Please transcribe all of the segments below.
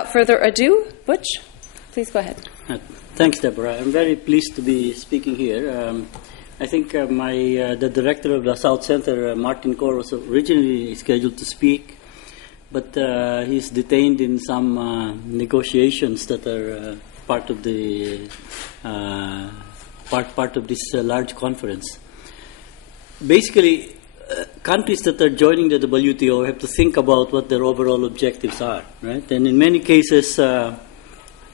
Without further ado, Butch, please go ahead. Thanks, Deborah. I'm very pleased to be speaking here. I think the director of the South Center, Martin Corr, was originally scheduled to speak, but he's detained in some negotiations that are part of the part of this large conference. Basically, countries that are joining the WTO have to think about what their overall objectives are, right? And in many cases,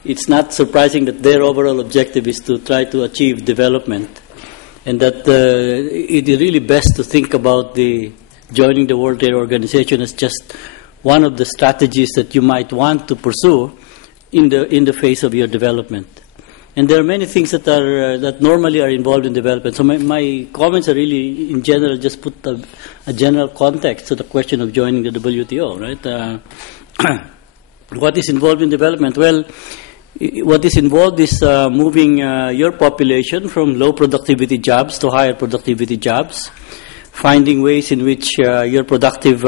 it's not surprising that their overall objective is to try to achieve development, and that it is really best to think about joining the World Trade Organization as just one of the strategies that you might want to pursue in the face of your development. And there are many things that normally are involved in development. So my comments are really, in general, just put a general context to the question of joining the WTO, right? What is involved in development? Well, what is involved is moving your population from low productivity jobs to higher productivity jobs, finding ways in which your productive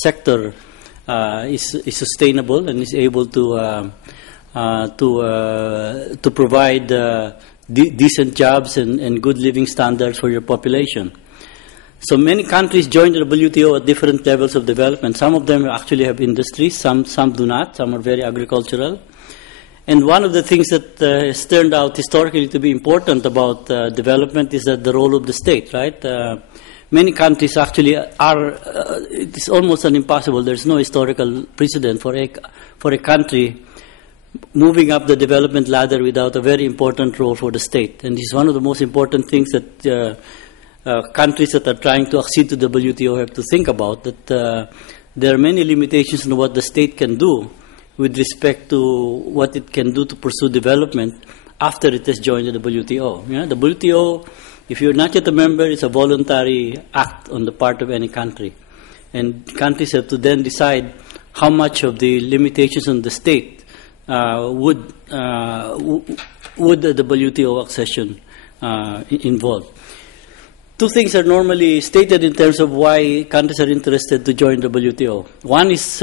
sector is sustainable and is able to provide decent jobs and good living standards for your population. So many countries join the WTO at different levels of development. Some of them actually have industries, some do not, some are very agricultural. And one of the things that has turned out historically to be important about development is that the role of the state, right? Many countries actually are, it's almost impossible, there's no historical precedent for a country moving up the development ladder without a very important role for the state. And this is one of the most important things that countries that are trying to accede to the WTO have to think about, that there are many limitations on what the state can do with respect to what it can do to pursue development after it has joined the WTO. Yeah? The WTO, if you're not yet a member, is a voluntary act on the part of any country. And countries have to then decide how much of the limitations on the state would the WTO accession involve? Two things are normally stated in terms of why countries are interested to join the WTO. One is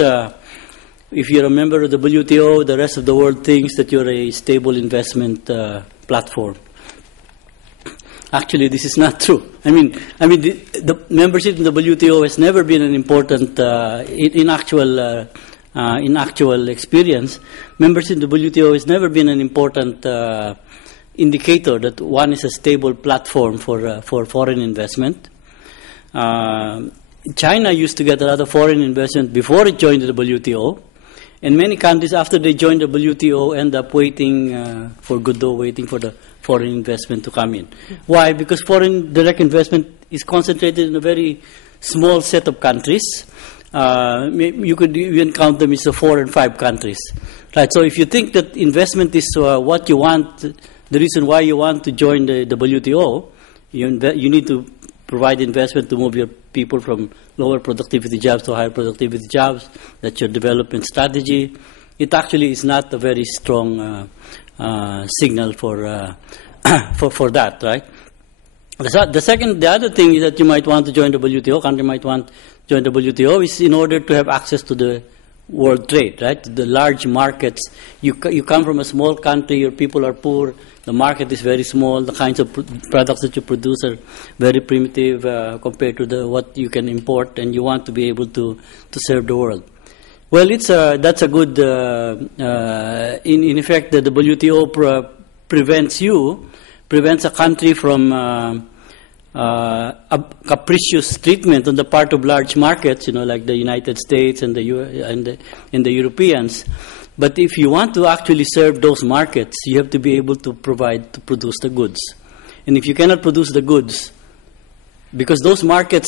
if you're a member of the WTO, the rest of the world thinks that you're a stable investment platform. Actually, this is not true. I mean, the membership in the WTO has never been an important in actual experience. Membership in the WTO has never been an important indicator that one is a stable platform for foreign investment. China used to get a lot of foreign investment before it joined the WTO, and many countries after they joined the WTO end up waiting for Godot, waiting for the foreign investment to come in. Why? Because foreign direct investment is concentrated in a very small set of countries. You could even count them as 4 and 5 countries, right? So if you think that investment is what you want, the reason why you want to join the WTO, you need to provide investment to move your people from lower productivity jobs to higher productivity jobs. That's your development strategy. It actually is not a very strong signal for that, right? The other thing is that you might want to join the WTO, country might want to join the WTO, is in order to have access to the world trade, right? The large markets. You come from a small country, your people are poor, the market is very small, the kinds of products that you produce are very primitive compared to what you can import, and you want to be able to serve the world. Well, that's a good, in effect, the WTO prevents a country from a capricious treatment on the part of large markets, like the United States and the Europeans. But if you want to actually serve those markets, you have to be able to produce the goods. And if you cannot produce the goods, because those markets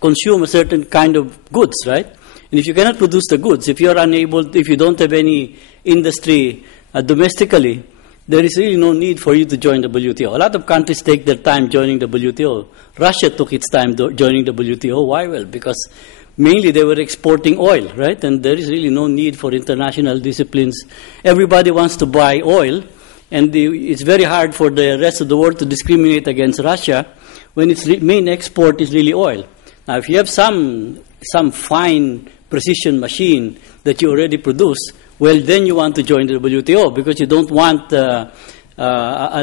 consume a certain kind of goods, right? And if you cannot produce the goods, if you don't have any industry domestically, there is really no need for you to join the WTO. A lot of countries take their time joining the WTO. Russia took its time joining the WTO. Why? Well, because mainly they were exporting oil, right? And there is really no need for international disciplines. Everybody wants to buy oil, and it's very hard for the rest of the world to discriminate against Russia when its main export is really oil. Now, if you have some fine precision machine that you already produce, well, then you want to join the WTO because you don't want a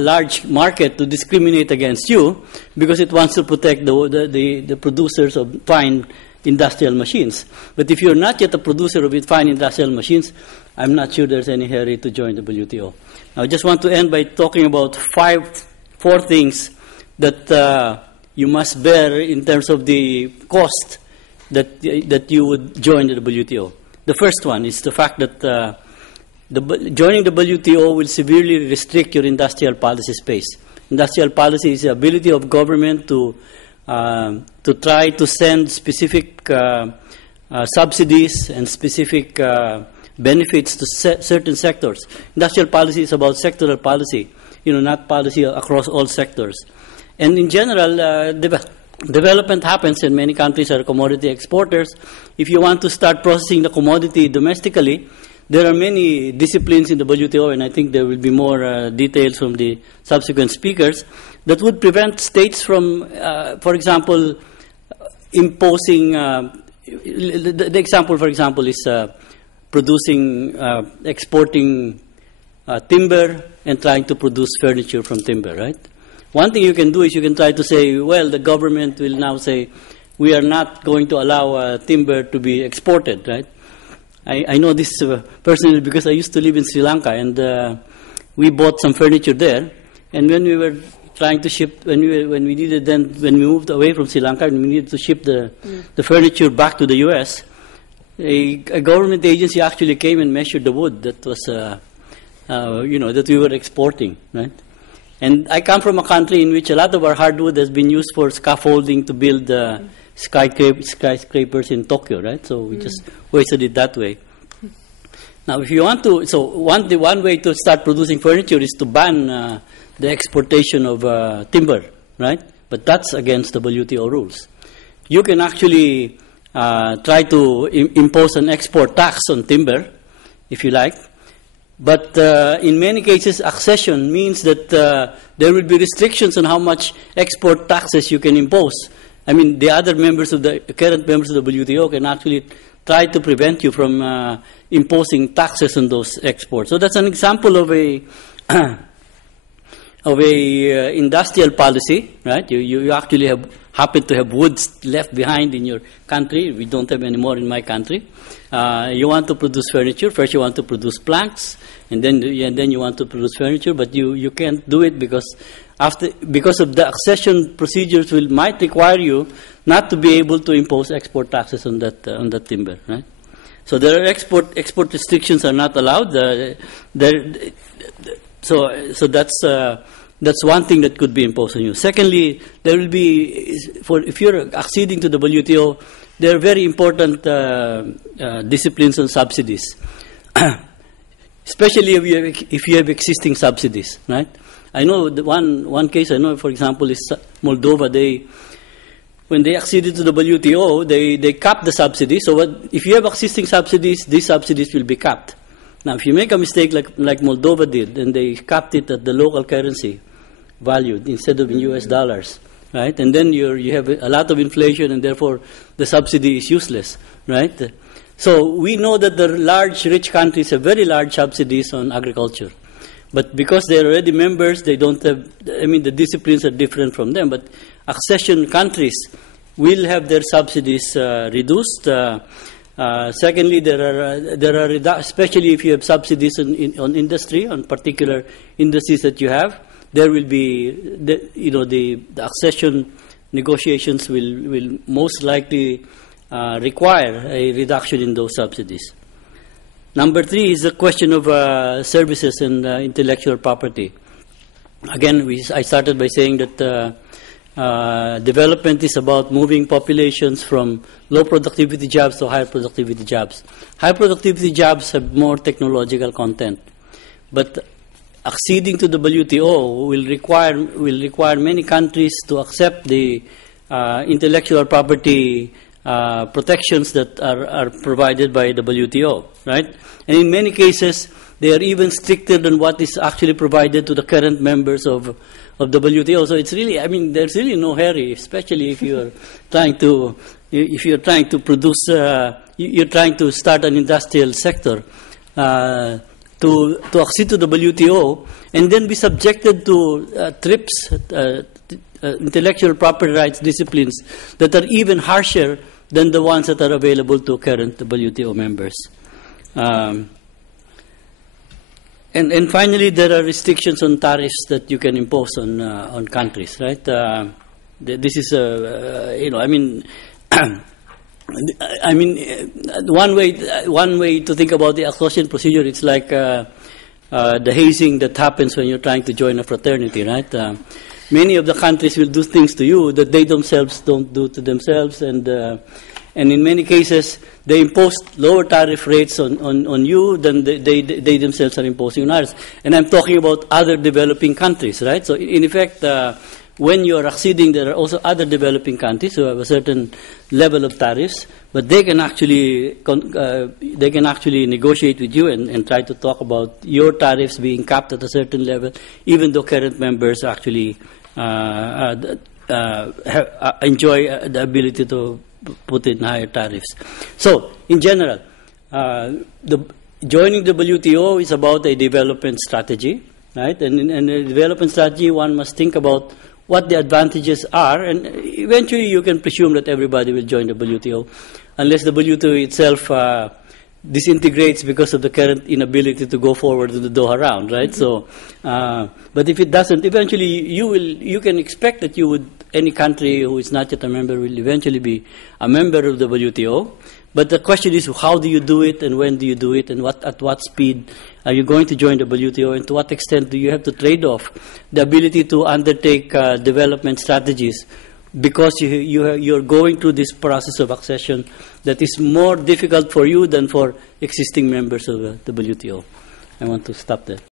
large market to discriminate against you because it wants to protect the producers of fine industrial machines. But if you're not yet a producer of fine industrial machines, I'm not sure there's any hurry to join the WTO. Now, I just want to end by talking about four things that you must bear in terms of the cost that you would join the WTO. The first one is the fact that joining the WTO will severely restrict your industrial policy space. Industrial policy is the ability of government to try to send specific subsidies and specific benefits to certain sectors. Industrial policy is about sectoral policy, not policy across all sectors. And in general, development happens, and many countries are commodity exporters. If you want to start processing the commodity domestically, there are many disciplines in the WTO, and I think there will be more details from the subsequent speakers, that would prevent states from, for example, imposing, the example, for example, is exporting timber and trying to produce furniture from timber, right? One thing you can do is you can try to say, well, the government will now say, we are not going to allow timber to be exported, right? I know this personally because I used to live in Sri Lanka, and we bought some furniture there. And when we were trying to ship, when we moved away from Sri Lanka and we needed to ship the furniture back to the U.S., a government agency actually came and measured the wood that was, that we were exporting, right? And I come from a country in which a lot of our hardwood has been used for scaffolding to build skyscrapers in Tokyo, right? So we just wasted it that way. Now, if you want to, one way to start producing furniture is to ban the exportation of timber, right? But that's against the WTO rules. You can actually try to impose an export tax on timber, if you like. But in many cases, accession means that there will be restrictions on how much export taxes you can impose. I mean, the other current members of the WTO can actually try to prevent you from imposing taxes on those exports. So that's an example of a industrial policy, right? You actually happen to have woods left behind in your country. We don't have any more in my country. You want to produce furniture. First, you want to produce planks, and then you want to produce furniture. But you can't do it because of the accession procedures might require you not to be able to impose export taxes on that timber, right? So there are export restrictions are not allowed. So that's one thing that could be imposed on you. Secondly, there will be, if you're acceding to the WTO, there are very important disciplines on subsidies, especially if you have existing subsidies, right? I know one case I know, for example, is Moldova. When they acceded to the WTO, they capped the subsidies. So if you have existing subsidies, these subsidies will be capped. Now, if you make a mistake like Moldova did, and they capped it at the local currency value instead of in U.S. dollars, right? And then you have a lot of inflation, and therefore the subsidy is useless, right? So we know that the large, rich countries have very large subsidies on agriculture. But because they're already members, they don't have, the disciplines are different from them. But accession countries will have their subsidies reduced. Secondly, there are especially if you have subsidies on industry, on particular industries that you have, there will be the accession negotiations will most likely require a reduction in those subsidies. Number 3 is the question of services and intellectual property. Again, I started by saying that development is about moving populations from low productivity jobs to higher productivity jobs. High productivity jobs have more technological content, but acceding to the WTO will require many countries to accept the intellectual property protections that are provided by the WTO, right? And in many cases, they are even stricter than what is actually provided to the current members of the WTO. So it's really, there's really no hurry, especially if you're trying to produce, you're trying to start an industrial sector. to accede to the WTO and then be subjected to TRIPS, intellectual property rights disciplines that are even harsher than the ones that are available to current WTO members. And finally, there are restrictions on tariffs that you can impose on countries, right? This is one way to think about the accession procedure. It's like the hazing that happens when you're trying to join a fraternity, right? Many of the countries will do things to you that they themselves don't do to themselves, and in many cases they impose lower tariff rates on you than they themselves are imposing on others. And I'm talking about other developing countries, right? So in effect, when you are acceding, there are also other developing countries who have a certain level of tariffs, but they can actually negotiate with you and try to talk about your tariffs being capped at a certain level, even though current members actually enjoy the ability to put in higher tariffs. So, in general, joining the WTO is about a development strategy, right? And in a development strategy, one must think about what the advantages are, and eventually you can presume that everybody will join the WTO, unless the WTO itself disintegrates because of the current inability to go forward to the Doha round, right? So, but if it doesn't, eventually you can expect that any country who is not yet a member will eventually be a member of the WTO. But the question is, how do you do it, and when do you do it, and at what speed are you going to join the WTO, and to what extent do you have to trade off the ability to undertake development strategies, because you're going through this process of accession that is more difficult for you than for existing members of the WTO. I want to stop there.